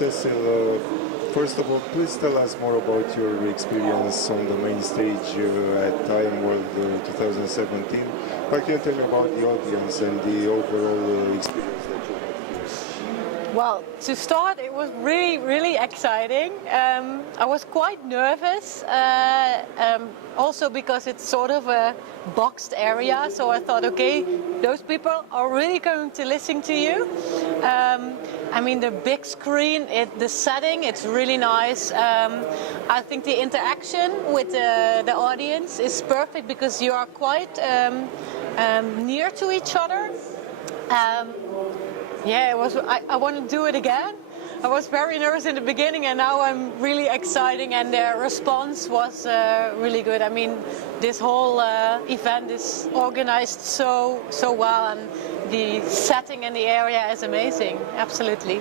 Cecile, first of all, please tell us more about your experience on the main stage at IMWorld 2017. What can you tell me about the audience and the overall experience that you had here? Well, to start, it was really, really exciting. I was quite nervous, also because it's sort of a boxed area. So I thought, okay, those people are really going to listen to you. I mean, the big screen, the setting, it's really nice. I think the interaction with the audience is perfect because you are quite near to each other. Yeah, it was. I want to do it again. I was very nervous in the beginning, and now I'm really excited. And the response was really good. I mean, this whole event is organized so well, and the setting and the area is amazing. Absolutely.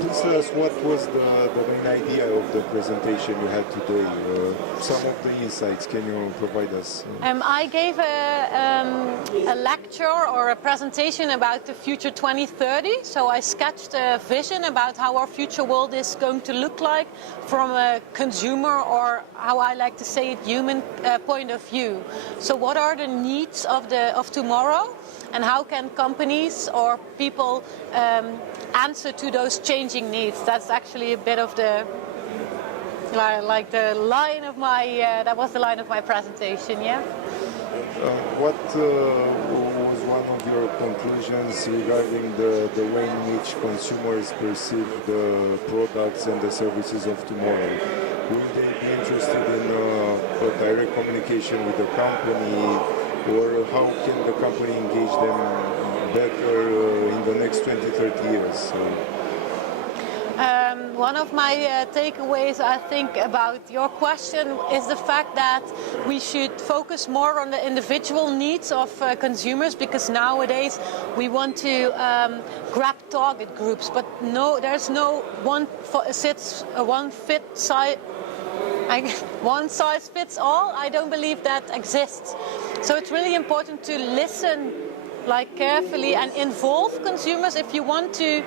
Please tell us what was the main idea of the presentation you had today. Some of the insights can you provide us? I gave a lecture or a presentation about the future 2030. So I sketched a vision about how our future world is going to look like from a consumer, or how I like to say it, human point of view. So what are the needs of tomorrow, and how can companies or people answer to those changing needs? That's actually a bit of the like the line of my that was the line of my presentation. Yeah. What was one of your conclusions regarding the way in which consumers perceive the products and the services of tomorrow? Will they be interested in a direct communication with the company, or how can the company engage them better in the next 20-30 years? One of my takeaways, I think, about your question is the fact that we should focus more on the individual needs of consumers, because nowadays we want to grab target groups, but no, there's no one size fits all. I don't believe that exists. So it's really important to listen carefully and involve consumers. If you want to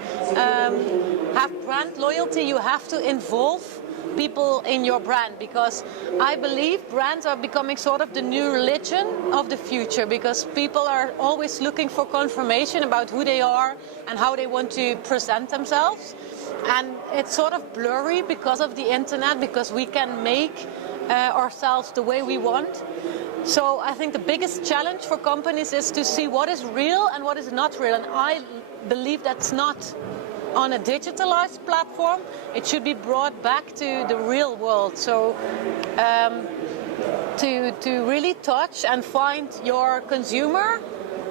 have brand loyalty, you have to involve people in your brand, because I believe brands are becoming sort of the new religion of the future, because people are always looking for confirmation about who they are and how they want to present themselves. And it's sort of blurry because of the internet, because we can make ourselves the way we want. So I think the biggest challenge for companies is to see what is real and what is not real. And I believe that's not on a digitalized platform. It should be brought back to the real world. So to really touch and find your consumer,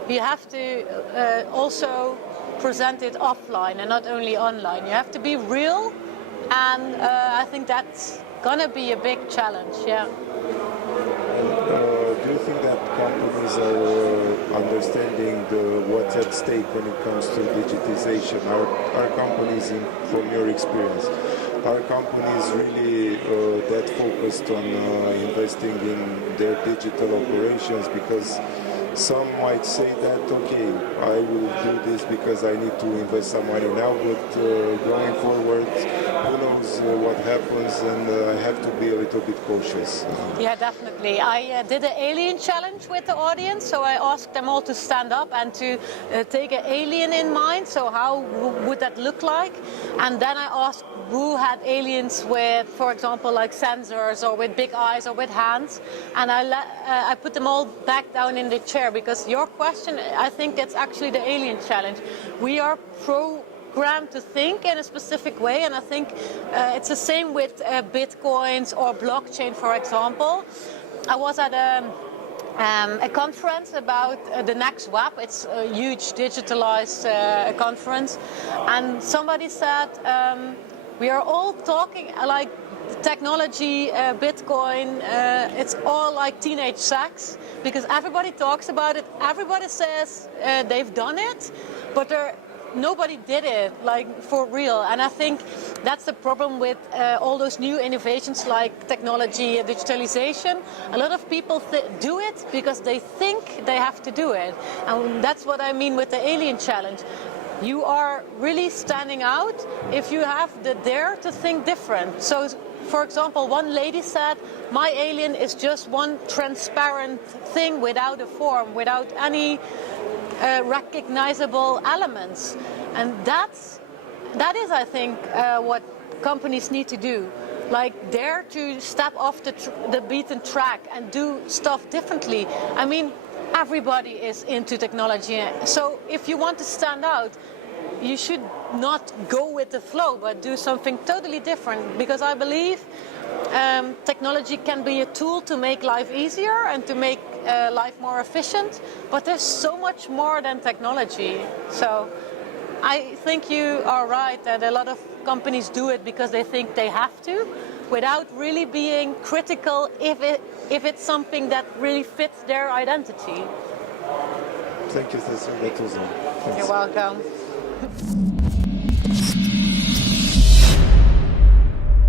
you have to also present it offline and not only online. You have to be real, and I think that's gonna be a big challenge. Yeah. Do you think that companies are understanding what's at stake when it comes to digitization? Are companies, from your experience, are companies really that focused on investing in their digital operations? Because some might say that, okay, I will do this because I need to invest some money now, but going forward, who knows what happens, and I have to be a little bit cautious. Yeah, definitely. I did an alien challenge with the audience, so I asked them all to stand up and to take an alien in mind. So how would that look like? And then I asked who had aliens with, for example, like sensors or with big eyes or with hands. And I put them all back down in the chair, because your question, I think it's actually the alien challenge. We are programmed to think in a specific way, and I think it's the same with bitcoins or blockchain, for example. I was at a conference about the next web. It's a huge digitalized conference, and somebody said we are all talking like technology, Bitcoin, it's all like teenage sex, because everybody talks about it, everybody says they've done it, but nobody did it like for real. And I think that's the problem with all those new innovations like technology, digitalization. A lot of people do it because they think they have to do it, and that's what I mean with the alien challenge. you are really standing out if you have the dare to think different. So, for example, one lady said, my alien is just one transparent thing without a form, without any recognizable elements. And that is, I think, what companies need to do. Like, dare to step off the beaten track and do stuff differently. I mean, everybody is into technology. So if you want to stand out, you should not go with the flow, but do something totally different. Because I believe technology can be a tool to make life easier and to make life more efficient. But there's so much more than technology. So I think you are right that a lot of companies do it because they think they have to, without really being critical if it's something that really fits their identity. Thank you, Cecile. That was all. Thanks. You're welcome.